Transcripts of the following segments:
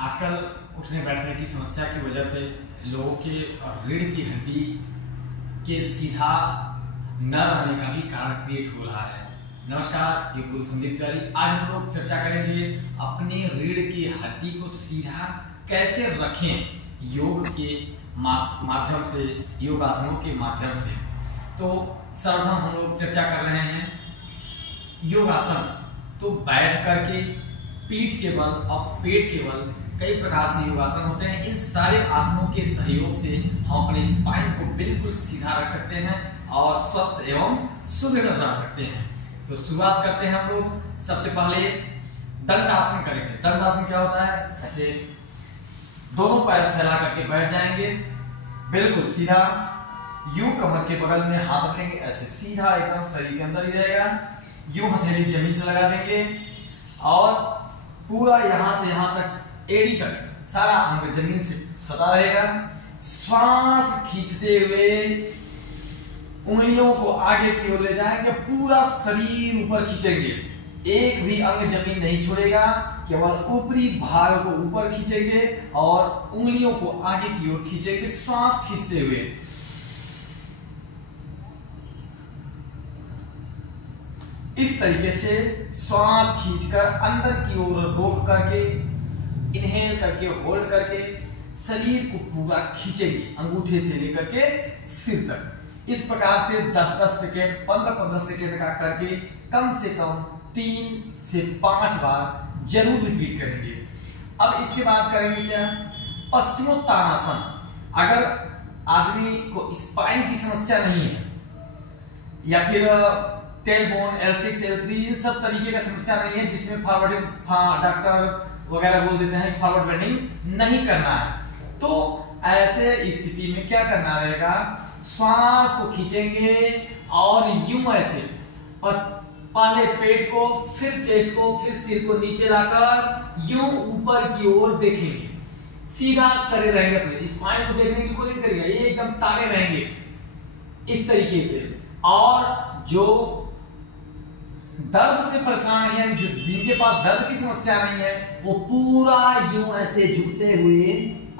आजकल उठने बैठने की समस्या की वजह से लोगों के रीढ़ की हड्डी के सीधा न रहने का भी कारण क्रिएट हो रहा है। नमस्कार, ये गुरु संदीप तिवारी। आज हम लोग चर्चा करेंगे अपनी रीढ़ की हड्डी को सीधा कैसे रखें योग के माध्यम से, योगासनों के माध्यम से। तो सर्वप्रथम हम लोग चर्चा कर रहे हैं योगासन। तो बैठ करके पीठ के बल और पेट के बल कई प्रकार से योगासन होते हैं। इन सारे आसनों के सहयोग से हम अपने स्पाइन को बिल्कुल सीधा रख सकते हैं और स्वस्थ एवं सुदृढ़ बना सकते हैं। तो शुरुआत करते हैं हम लोग। सबसे पहले दंडासन करेंगे। दंडासन क्या होता है? ऐसे दोनों पैर फैला करके बैठ जाएंगे, बिल्कुल सीधा। यूं कमर के बगल में हाथ रखेंगे, ऐसे सीधा एकदम शरीर के अंदर ही रहेगा। यूं हथेली जमीन से लगा देंगे और पूरा यहां से यहां तक, एड़ी तक सारा अंग जमीन से सटा रहेगा। श्वास खींचते हुए उंगलियों को आगे की ओर ले जाएंगे, पूरा शरीर ऊपर खींचेंगे, एक भी अंग जमीन नहीं छोड़ेगा, केवल ऊपरी भाग को ऊपर खींचेंगे और उंगलियों को आगे की ओर खींचेंगे श्वास खींचते हुए। इस तरीके से श्वास खींचकर अंदर की ओर रोक करके, इनहेल करके, होल्ड करके शरीर को पूरा खींचेंगे, अंगूठे से लेकर के सिर तक। इस प्रकार से 10-10 सेकेंड, 15-15 सेकेंड का करके कम से कम 3 से 5 बार जरूर रिपीट करेंगे। अब इसके बाद करेंगे क्या? पश्चिमोत्तानासन। अगर आदमी को स्पाइन की समस्या नहीं है या फिर टेलबोन, L6, L3 इन सब तरीके का समस्या नहीं है, जिसमें फॉरवर्डिंग डॉक्टर वगैरह बोल देते हैं फॉरवर्ड बेंडिंग नहीं करना है, तो ऐसे स्थिति में क्या करना रहेगा? श्वास को खींचेंगे और यूं ऐसे पहले पेट को, फिर चेस्ट को, फिर सिर को नीचे लाकर यूं ऊपर की ओर देखेंगे, सीधा करे रहेंगे। अपने स्पाइन को देखने की कोशिश करिएगा, ये एकदम तारे रहेंगे इस तरीके से। और जो दर्द से परेशान है, यानी जो जिनके पास दर्द की समस्या नहीं है, वो पूरा यूं ऐसे झुकते हुए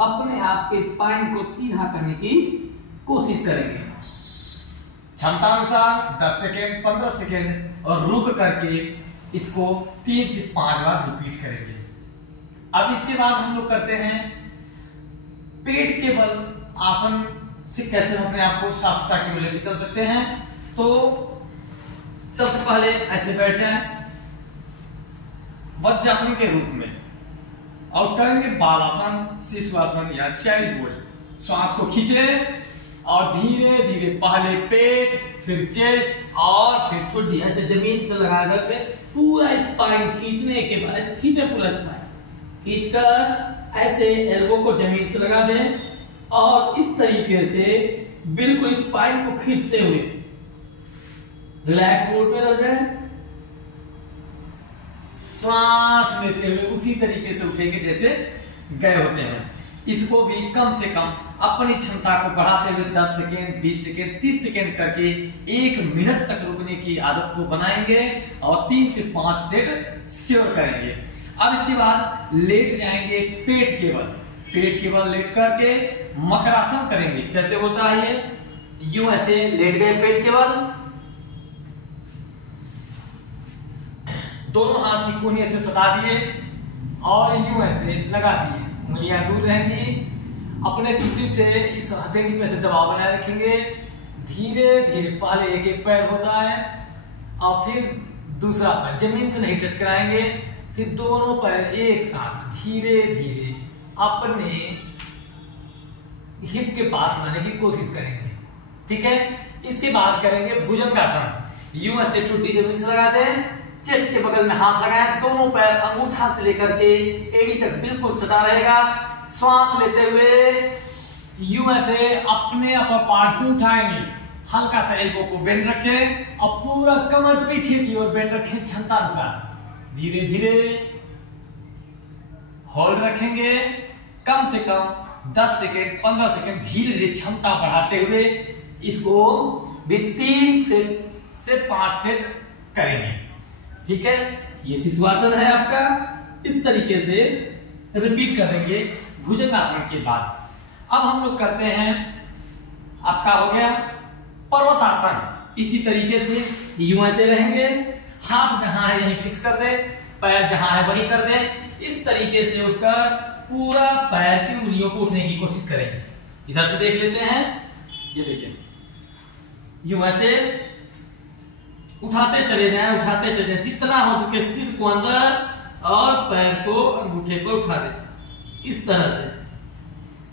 अपने आप के स्पाइन को सीधा करने की कोशिश करेंगे। क्षमता अनुसार 10 सेकेंड, 15 सेकेंड और रुक करके इसको 3 से 5 बार रिपीट करेंगे। अब इसके बाद हम लोग करते हैं पेट के बल आसन से कैसे हम अपने आप को शास्त्रता की ओर लेकर चल सकते हैं। तो सबसे पहले ऐसे बैठ जाएं वज्रासन के रूप में और करेंगे बालासन, शिशुआसन या चाइल्ड पोज। श्वास को खींच लें और धीरे धीरे पहले पेट, फिर चेस्ट और फिर ठुड्डी ऐसे जमीन से लगा करके पूरा स्पाइन खींचने के बाद ऐसे खींचे, पूरा स्पाइन खींचकर ऐसे एल्बो को जमीन से लगा दें और इस तरीके से बिल्कुल स्पाइन को खींचते हुए रिलैक्स मोड में रह जाए। श्वास लेते हुए उसी तरीके से उठेंगे जैसे गए होते हैं। इसको भी कम से कम अपनी क्षमता को बढ़ाते हुए 10 सेकेंड, 20 सेकेंड, 30 सेकेंड करके 1 मिनट तक रुकने की आदत को बनाएंगे और 3 से 5 सेट श्योर करेंगे। अब इसके बाद लेट जाएंगे पेट के बल। पेट के बल लेट करके मकरासन करेंगे। कैसे होता है ये? यूं ऐसे लेट गए पेट के बल, दोनों हाथ की कोहनी ऐसे सटा दिए और यूं ऐसे लगा दिए, उंगलियां दूर रहेंगी। अपने ठुड्डी से इस हथेली पे ऐसे दबाव बनाए रखेंगे। धीरे धीरे पहले एक एक पैर होता है और फिर दूसरा पैर जमीन से नहीं टच कराएंगे, फिर दोनों पैर एक साथ धीरे धीरे अपने हिप के पास लाने की कोशिश करेंगे। ठीक है? इसके बाद करेंगे भुजंगासन। यूं ऐसे ठुड्डी जमीन से लगा दें, चेस्ट के बगल में हाथ लगाएं, दोनों पैर अंगूठा से लेकर के एड़ी तक बिल्कुल सटा रहेगा। श्वास लेते हुए यूं ऐसे अपने अपर पार्ट को उठाएंगे, हल्का सा एल्बो को बेंड रखें और पूरा कमर पीछे की ओर बेंड रखें। क्षमता अनुसार धीरे धीरे होल्ड रखेंगे, कम से कम 10 सेकेंड, 15 सेकेंड धीरे धीरे क्षमता बढ़ाते हुए इसको भी 3 से 5 सेट करेंगे। ठीक है? ये शिशुआसन है आपका। इस तरीके से रिपीट कर देंगे भुजंगासन के बाद। अब हम लोग करते हैं, आपका हो गया पर्वतासन। इसी तरीके से यूं ऐसे रहेंगे, हाथ जहां है यहीं फिक्स कर दे, पैर जहां है वहीं कर दे। इस तरीके से उठकर पूरा पैर की उंगलियों को उठने की कोशिश करेंगे। इधर से देख लेते हैं, ये देखिए यूं ऐसे उठाते चले जाएं, उठाते चले जाएं, जितना हो सके सिर को अंदर और पैर को अंगूठे को उठा दे इस तरह से।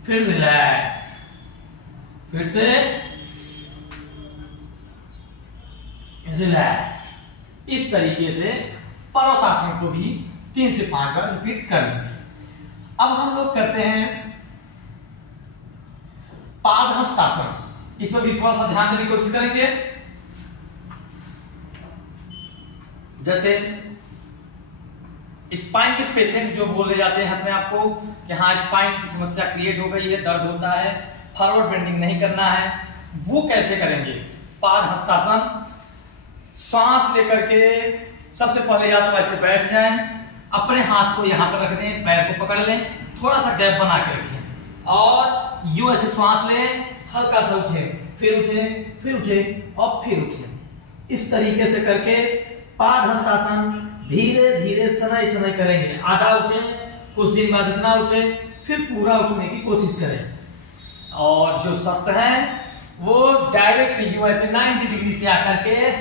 फिर रिलैक्स, फिर से रिलैक्स। इस तरीके से पर्वतासन को भी 3 से 5 बार रिपीट कर लेंगे। अब हम लोग करते हैं पादहस्तासन। इस पर भी थोड़ा सा ध्यान देने की कोशिश करेंगे। जैसे स्पाइन के पेशेंट जो बोले जाते हैं अपने आप को कि हाँ स्पाइन की समस्या क्रिएट हो गई है, दर्द होता है, फॉरवर्ड बेंडिंग नहीं करना है, वो कैसे करेंगे? पादहस्तासन। श्वास लेकर के सबसे पहले या तो ऐसे बैठ जाएं, अपने हाथ को यहां पर रख दें, पैर को पकड़ लें, थोड़ा सा गैप बना के रखें और यूं ऐसे श्वास लें, हल्का सा उठे, फिर उठे, फिर उठे और फिर उठे। इस तरीके से करके पादहस्तासन धीरे धीरे शनै शनै करेंगे। आधा उठे, कुछ दिन बाद इतना उठे, फिर पूरा उठने की कोशिश करें। और जो स्वस्थ है वो डायरेक्ट यूं ऐसे 90 डिग्री से आकर के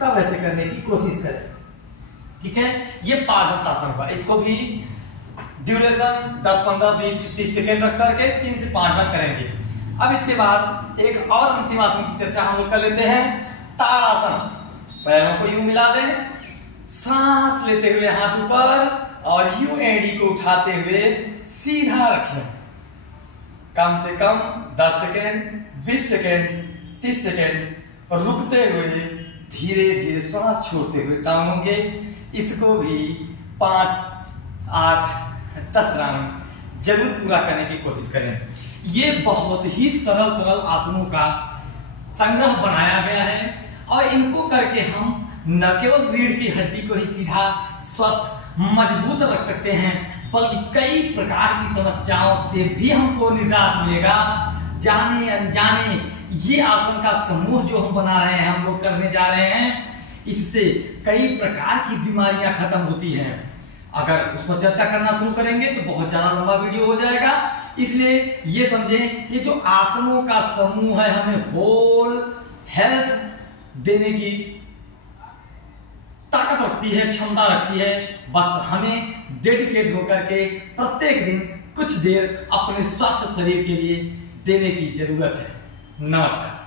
तब ऐसे करने की कोशिश करें। ठीक है, ये पादहस्तासन हुआ। इसको भी ड्यूरेशन 10, 15, 20, 30 सेकेंड रख करके 3 से 5 बार करेंगे। अब इसके बाद एक और अंतिम आसन की चर्चा हम लोग कर लेते हैं, ताड़ासन। पैरों को यूं मिला दें, सांस लेते हुए हाथ ऊपर और यूं एड़ी को उठाते हुए सीधा रखें। कम से कम 10 सेकेंड, 20 सेकेंड, 30 सेकेंड और रुकते हुए धीरे धीरे श्वास छोड़ते हुए टांगों के। इसको भी 5, 8, 10 राउंड जरूर पूरा करने की कोशिश करें। ये बहुत ही सरल सरल आसनों का संग्रह बनाया गया है और इनको करके हम न केवल रीढ़ की हड्डी को ही सीधा, स्वस्थ, मजबूत रख सकते हैं, बल्कि कई प्रकार की समस्याओं से भी हमको निजात मिलेगा। जाने अनजाने ये आसन का समूह जो हम बना रहे हैं, हम लोग करने जा रहे हैं, इससे कई प्रकार की बीमारियां खत्म होती हैं। अगर उस पर चर्चा करना शुरू करेंगे तो बहुत ज्यादा लंबा वीडियो हो जाएगा, इसलिए ये समझें ये जो आसनों का समूह है हमें होल हेल्थ देने की ताकत रखती है, क्षमता रखती है। बस हमें डेडिकेट होकर के प्रत्येक दिन कुछ देर अपने स्वस्थ शरीर के लिए देने की जरूरत है। नमस्कार।